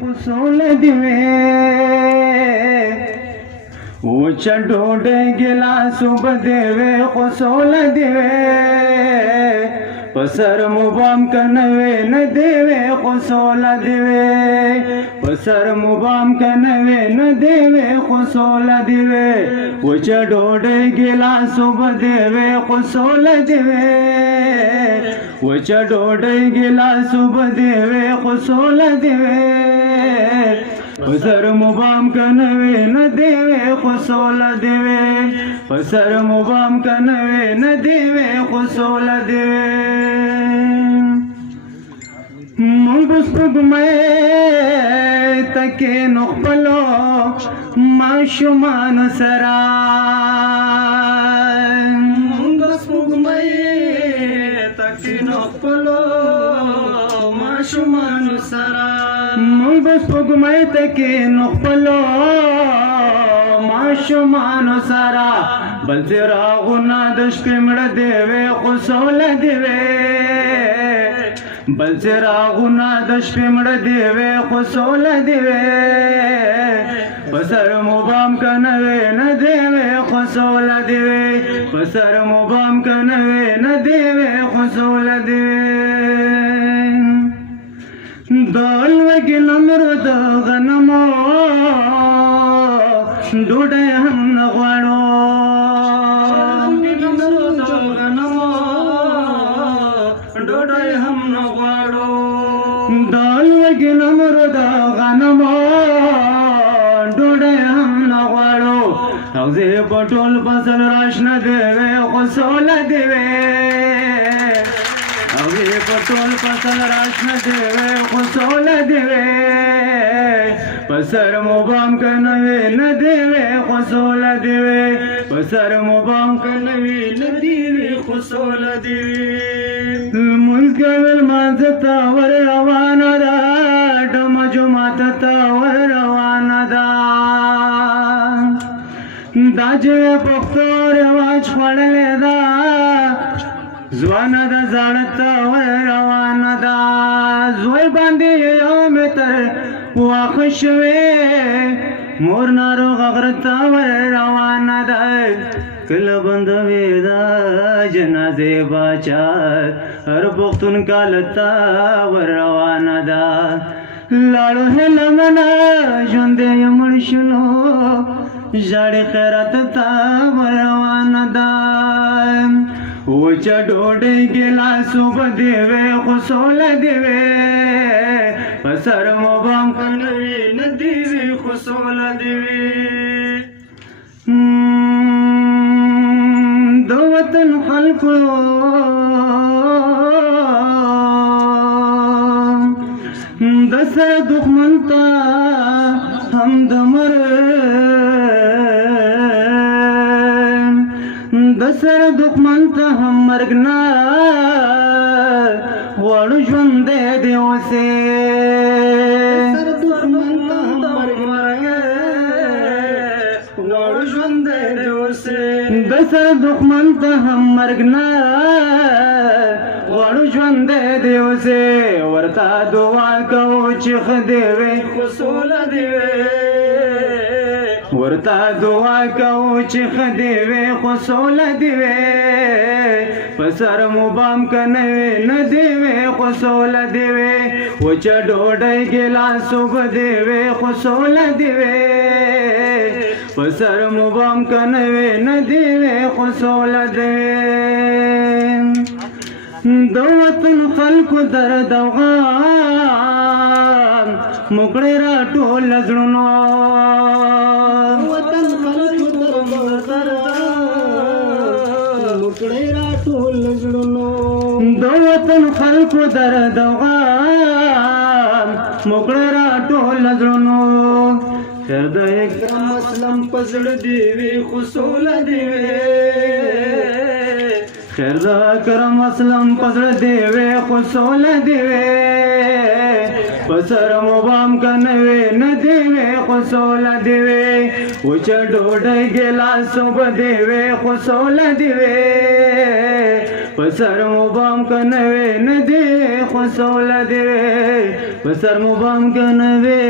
خصول دیوے وچ ډوډۍ ګلاسو بدوي خصول دیوے پسر مبام کنوے نہ دیوے خصول دیوے پسر مبام کنوے نہ دیوے خصول دیوے وچ ډوډۍ ګلاسو بدوي خصول دیوے وچ ډوډۍ ګلاسو بدوي خصول دیوے پسر مبام کنوے نہ دیوے خصول دیوے پسر مبام کنوے نہ دیوے خصول دیوے منگس پگمے تکے نخبلو معشومان سرا منگس پگمے تکے نخبلو معشومان سرا منگس پگمے تکے نخبلو معشومان سرا بل چراغنا دشک مڑ دیوے خصول دیوے بل چراغنا دشک مڑ دیوے خصول دیوے پسر مبام کنوے نہ دیوے خصول دیوے پسر مبام کنوے نہ دیوے خصول دیوے دال وگی نمرد غنمو ډوډۍ هم نه غواړو ډوډۍ هم نه غواړو دال وږي نمرو د غنمو ډوډۍ هم نه غواړو اغزې په ټول فصل راشنه دیوې خصول دیوې اغزې په ټول فصل راشنه دیوې خصول دیوې پسر مبام کنوے نہ دیوے خصول دیوے پسر مبام کنوے نہ دیوے خصول دیوے مزگل مازتا ور روانا دا ڈم جماعتا ور روانا دا دا جوے پختو رواج پڑلے دا زوانا دا زارتا ور روانا دا زوی باندی یوم تر واخشوے مور ناروغ غرتا ور روانه ده کله بندوي دا جنازه باچا هر پختون کالتا ور روانه ده لاړو هلمنا ژوندې مړ شلو ژړې خیرات تا ور روانه ده وچ ډوډۍ ګلاسو بدوي خصول دیوے پسر مبام کنوی نہ دیوی خصول دیوی دو وطن خلقو دسر دخمن تا ہم دمر دسر دخمن تا ہم مرگنا غوړو ژوند دی اوسه سر دښمن ته مرګ غوړو ژوند دی اوسه د سر دښمن ته هم مرګ نه غوړو ژوند دی اوسه ورته دعا کوو چې خدای خصول دیوے ورته دعا کوو چې خدای خصول دیوے پسر مبام کنوے نہ دیوے خصول دیوے وچ ډوډۍ ګلاسو بدوي خصول دیوے پسر مبام کنوے نہ دیوے خصول دیوے دو وطن خلق درد او غام مکړه را ټول زړونو وطن خلق درد مکړه را ټول زړونو دو وطن خلق درد او غام مکړه را ټول زړونو خیر د اکرام اسلام پزړ دیوی خصول دیوی خیر د اکرام اسلام پزړ دیوی خصول دیوی پسر مبام کنوے نہ دیوے خصول دیوے وچ ډوډۍ ګلاسو بدوي خصول دیوے پسر مبام کنوے نہ دیوے خسول دیوی بسر مبام کنوی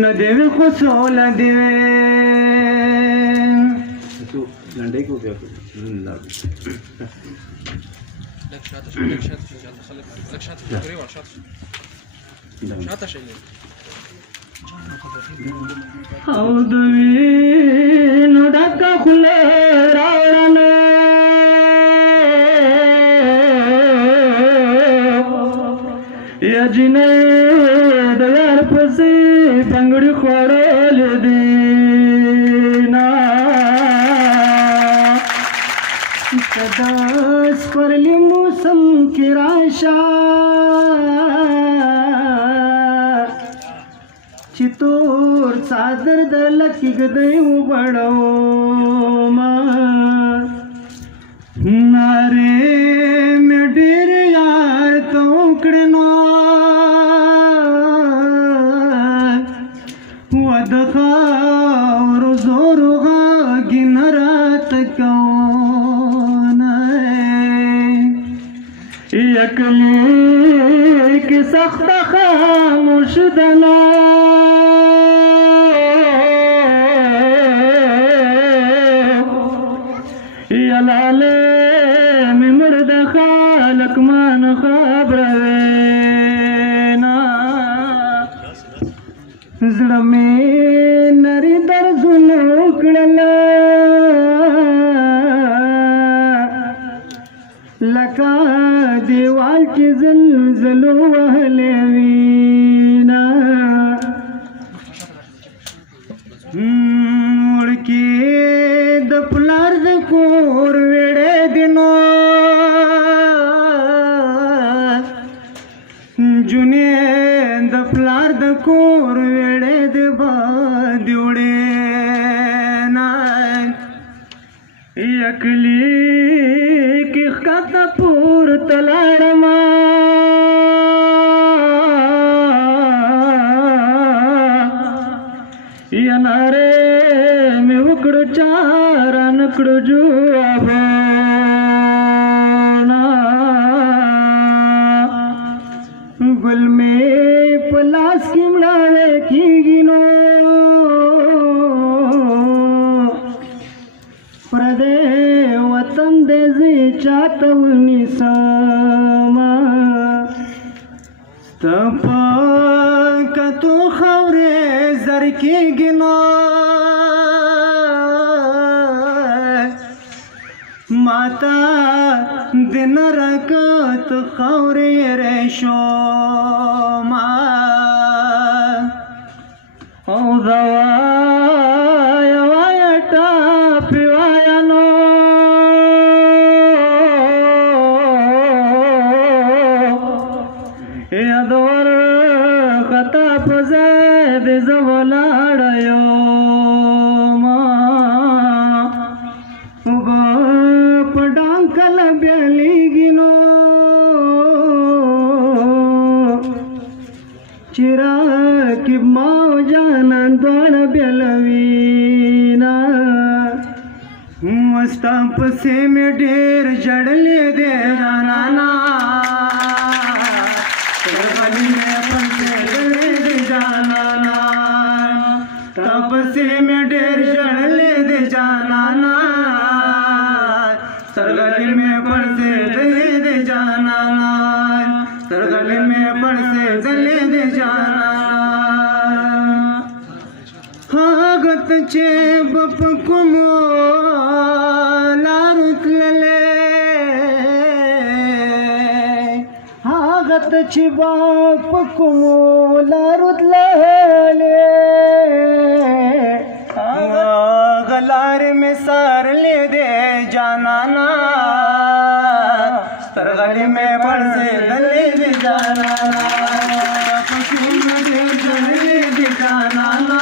ندیوی خسول دیوی لنډۍ کو بیا او د وینو ډکه خوله راوړنه یا جینۍ د یار پسې پنګړي خوړلې دي د سپرلي موسم کې راشه چې تور څادر د لکۍ ګدۍ وبړومه نارې مې ډېر یار ته وکړې نو د خاورو زورو غږونه راته یکلی کی سخت خاموش دنا یلاله می مرد خالق مان خبر وینا زړه می نری درځنو کړل لکه دیوال چې زلزلو وهلې وینا وړکې د پلار د کور وړې دینو جونې د پلار د کور وړې د باد وړې نه یکلی کی خطا پور تلاړما یا ناره می وکړو چار نکړو جوابنا ګل می پلاس کې مړاوې کیږي نو پردې وطن دې زی چاته ونیسما تپا کتو خورې زر کېږي نو ماتا دن رکت خورې ریشوما او دوایا وایا ټاپی وایا نو یادور خطا پزاد زولاړیو ما وبا پډان کله بیلیږي نو چراکب ما جانان دوړ بیلوینا مستا پسې مې ډېر جړلې دې جانانا ترغلي مې پسې جړلې دې جانانا تپسې مې ډېر جړلې دې جانانا ترغلي مې پسې جړلې دې جانانا ترغلي مې پسې جړلې دې جانانا هاغت چې بپ کومو هاغت چې بپ کومو لارو تللې غلار میں سار لے دے جانانا سترغلی میں پڑ سے دلے دے جانانا پسیم دے جلے دے جانانا